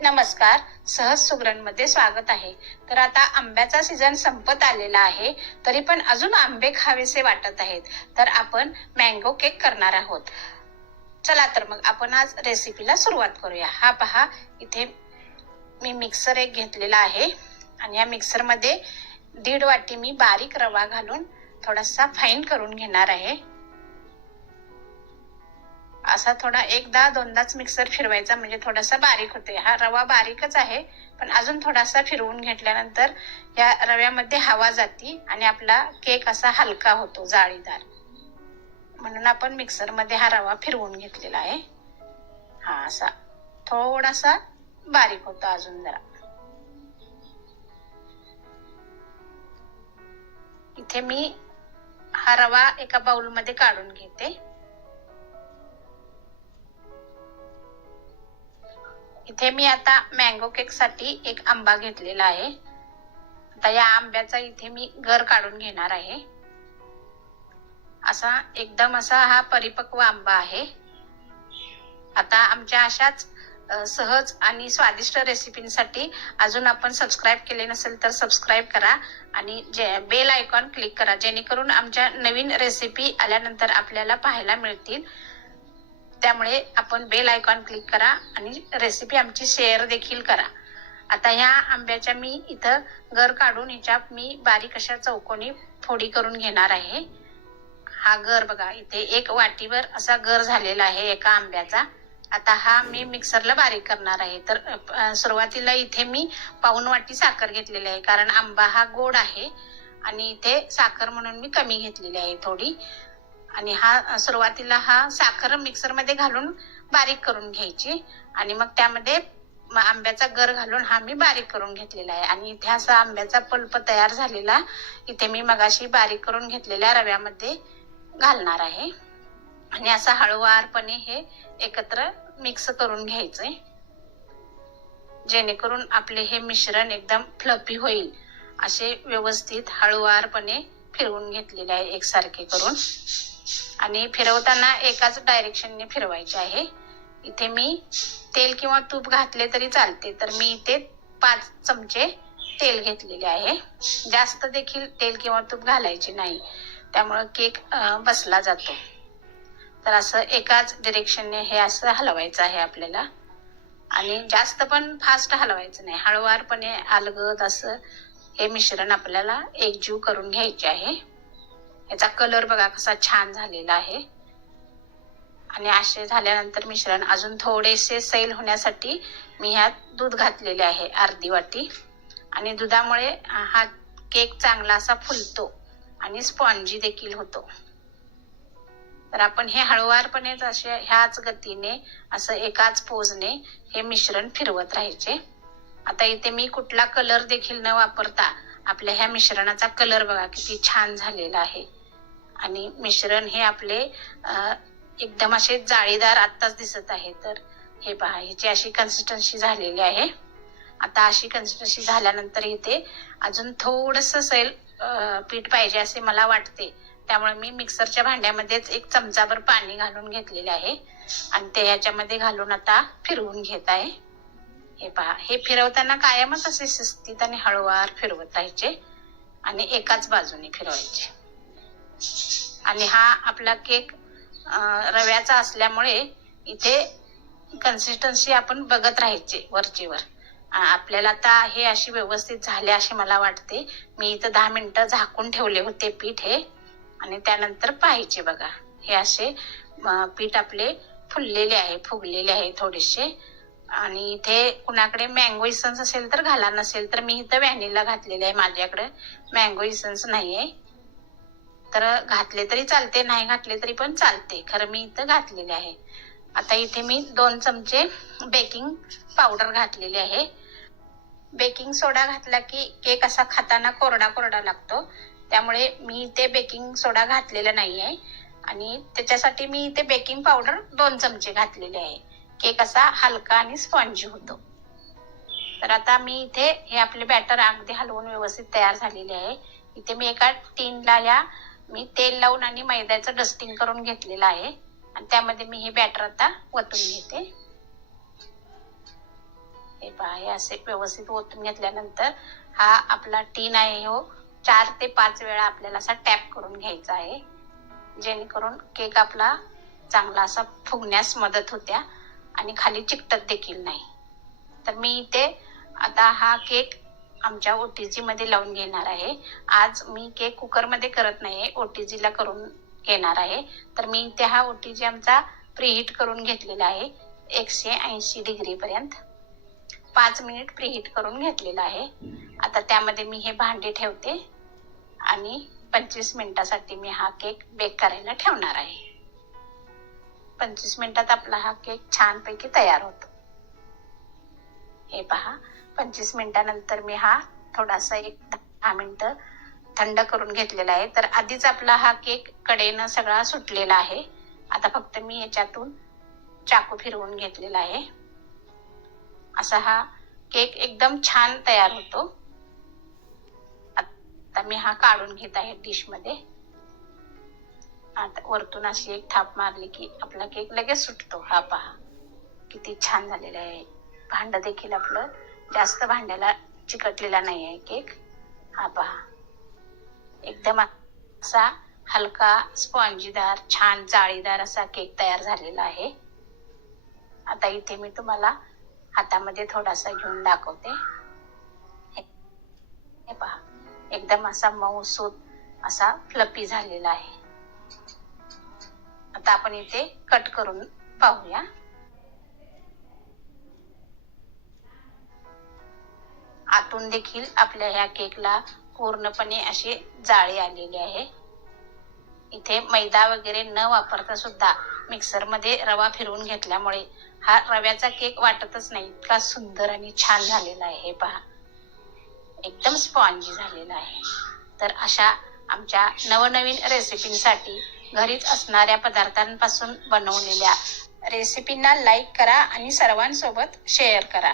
नमस्कार, सहज सुगरणमध्ये स्वागत आहे. तर आता आंब्याचा सीझन संपत आलेला आहे, तरी पण अजून आंबे खावेसे वाटत आहेत. तर आपण मँगो केक करणार आहोत. चला तर मग आपण आज रेसिपीला सुरुवात करूया. हा पहा, इथे मी मिक्सर एक घेतलेला आहे आणि या मिक्सर मध्ये 1.5 वाटी मी बारीक रवा घालून थोडासा फाईन करून घेणार आहे. असा थोडा एकदा दोनदाच मिक्सर फिरवायचा, म्हणजे थोडासा बारीक होते. हा रवा बारीकच आहे, पण अजून थोडासा फिरवून घेतल्यानंतर या रव्यामध्ये हवा जाती आणि आपला केक असा हलका होतो, जाळीदार. म्हणून आपण मिक्सर मध्ये हा रवा फिरवून घेतलेला आहे. हा असा थोडासा बारीक होतो अजून जरा. इथे मी हा रवा एका बाउल मध्ये काढून घेते. इथे मी आता मँगो केक साठी एक आंबा घेतलेला आहे. आता या आंब्याचा इथे मी गर काढून घेणार आहे. असा एकदम असा हा परिपक्व आंबा आहे. आता आमच्या अशाच सहज आणि स्वादिष्ट रेसिपींसाठी अजून आपण सबस्क्राईब केले नसेल तर सबस्क्राईब करा आणि बेल आयकॉन क्लिक करा, जेणेकरून आमच्या नवीन रेसिपी आल्यानंतर आपल्याला पाहायला मिळतील. त्यामुळे आपण बेल आयकॉन क्लिक करा आणि रेसिपी आमची शेअर देखील करा. आता ह्या आंब्याच्या मी इथं गर काढून ह्याच्या मी बारीक अशा चौकोनी फोडी करून घेणार आहे. हा गर बघा, इथे 1 वाटीवर असा गर झालेला आहे एका आंब्याचा. आता हा मी मिक्सरला बारीक करणार आहे. तर सुरुवातीला इथे मी 1/2 वाटी साखर घेतलेली आहे, कारण आंबा हा गोड आहे आणि इथे साखर म्हणून मी कमी घेतलेली आहे थोडी. आणि हा सुरुवातीला हा साखर मिक्सर मध्ये घालून बारीक करून घ्यायची आणि मग त्यामध्ये आंब्याचा गर घालून हा मी बारीक करून घेतलेला आहे. आणि इथे असा आंब्याचा पल्प तयार झालेला इथे मी मगाशी बारीक करून घेतलेल्या रव्यामध्ये घालणार आहे आणि असा हळूवारपणे हे एकत्र मिक्स करून घ्यायचंय, जेणेकरून आपले हे मिश्रण एकदम फ्लफी होईल. असे व्यवस्थित हळूवारपणे फिरवून घेतलेले आहे एकसारखे करून. आणि फिरवताना एकाच डायरेक्शनने फिरवायचे आहे. इथे मी तेल किंवा तूप घातले तरी चालते, तर मी इथे 5 चमचे तेल घेतलेले आहे. जास्त देखील तेल किंवा तूप घालायचे नाही, त्यामुळे केक बसला जातो. तर असं एकाच डिरेक्शनने हे असं हलवायचं आहे आपल्याला. आणि जास्त पण फास्ट हलवायचं नाही, हळूवारपणे अलगद असं हे मिश्रण आपल्याला एकजीव करून घ्यायचे आहे. याचा कलर बघा कसा छान झालेला आहे. आणि असे झाल्यानंतर मिश्रण अजून थोडेसे सैल होण्यासाठी मी ह्यात दूध घातलेले आहे 1/2 वाटी. आणि दुधामुळे हा केक चांगला असा फुलतो आणि स्पॉन्जी देखील होतो. तर आपण हे हळूवारपणे असे ह्याच गतीने असं एकाच पोजने हे मिश्रण फिरवत राहायचे. आता इथे मी कुठला कलर देखील न वापरता आपल्या ह्या मिश्रणाचा कलर बघा किती छान झालेला आहे. आणि मिश्रण हे आपले एकदम असे जाळीदार आत्ताच दिसत आहे. तर हे पहा, ह्याची अशी कन्सिस्टन्सी झालेली आहे. आता अशी कन्सिस्टन्सी झाल्यानंतर इथे अजून थोडस सैल पीठ पाहिजे असे मला वाटते, त्यामुळे मी मिक्सरच्या भांड्यामध्येच 1 चमचाभर पाणी घालून घेतलेले आहे आणि ते ह्याच्यामध्ये घालून आता फिरवून घेत आहे. हे पहा, हे फिरवताना कायमच असे शिस्तीत आणि हळूवार फिरवत राहायचे आणि एकाच बाजूने फिरवायचे. आणि हा आपला केक रव्याचा असल्यामुळे इथे कन्सिस्टन्सी आपण बघत राहायचे वरचे वर. आपल्याला आता हे अशी व्यवस्थित झाले असे मला वाटते. मी इथं 10 मिनिटं झाकून ठेवले होते पीठ हे, आणि त्यानंतर पाहायचे बघा हे असे पीठ आपले फुललेले आहे, फुगलेले आहे थोडेसे. आणि इथे कुणाकडे मँगो इसेन्स असेल तर घाला, नसेल तर मी इथं व्हॅनिला घातलेले आहे. माझ्याकडे मँगो इसेन्स नाहीये, तर घातले तरी चालते, नाही घातले तरी पण चालते. खरं मी इथं घातलेले आहे. आता इथे मी 2 चमचे बेकिंग पावडर घातलेले आहे. बेकिंग सोडा घातला की केक असा खाताना कोरडा कोरडा लागतो, त्यामुळे मी इथे बेकिंग सोडा घातलेला नाहीये. आणि त्याच्यासाठी मी इथे बेकिंग पावडर 2 चमचे घातलेले आहे. केक असा हलका आणि स्पॉन्जी होतो. तर आता मी इथे हे आपले बॅटर अगदी हलवून व्यवस्थित तयार झालेले आहे. इथे मी एका टीनला या मी तेल लावून आणि मैद्याचं डस्टिंग करून घेतलेलं आहे आणि त्यामध्ये मी हे बॅटर आता वतून घेते. हे पहा, हे असे व्यवस्थित ओतून घेतल्यानंतर हा आपला टीन आहे हो 4 ते 5 वेळा आपल्याला असा टॅप करून घ्यायचा आहे, जेणेकरून केक आपला चांगला असा फुगण्यास मदत होत्या आणि खाली चिकटत देखील नाही. तर मी इथे आता हा केक आमच्या OTG मध्ये लावून घेणार आहे. आज मी केक कुकरमध्ये करत नाहीये, OTG ला करून घेणार आहे. तर मी इथे हा OTG आमचा प्रीहीट करून घेतलेला आहे 180 डिग्री पर्यंत. 5 मिनिट प्रीहीट करून घेतलेला आहे. आता त्यामध्ये मी हे भांडे ठेवते आणि 25 मिनिटासाठी मी हा केक बेक करायला ठेवणार आहे. 25 मिनिटात आपला हा केक छानपैकी तयार होतो. हे पहा, 25 मिनिटानंतर मी हा थोडासा 10 मिनिटं थंड करून घेतलेला आहे. तर आधीच आपला हा केक कडेनं सगळा सुटलेला आहे. आता फक्त मी याच्यातून चाकू फिरवून घेतलेला आहे. असा हा केक एकदम छान तयार होतो. आता मी हा काढून घेत आहे डिश मध्ये. आता वरतून अशी एक थाप मारली की आपला केक लगेच सुटतो. हा पहा किती छान झालेला आहे. भांड देखील आपलं जास्त भांड्याला चिकटलेला नाही आहे केक. हा पहा, एकदम असा हलका स्पॉन्जीदार छान जाळीदार असा केक तयार झालेला आहे. आता इथे मी तुम्हाला हातामध्ये थोडासा घेऊन दाखवते. हे पहा, एकदम असा मऊसूत असा फ्लफी झालेला आहे. आता आपण इथे कट करून पाहूया. आतून देखील आपल्या ह्या केकला पूर्णपणे अशी जाळी आलेली आहे. इथे मैदा वगैरे न वापरता सुद्धा मिक्सर मध्ये रवा फिरवून घेतल्यामुळे हा रव्याचा केक वाटतच नाही, इतका सुंदर आणि छान झालेला आहे. हे पहा, एकदम स्पॉन्जी झालेला आहे. तर अशा आमच्या नवनवीन रेसिपींसाठी घरीच असणाऱ्या पदार्थांपासून बनवलेल्या रेसिपींना लाईक करा आणि सर्वांसोबत शेअर करा.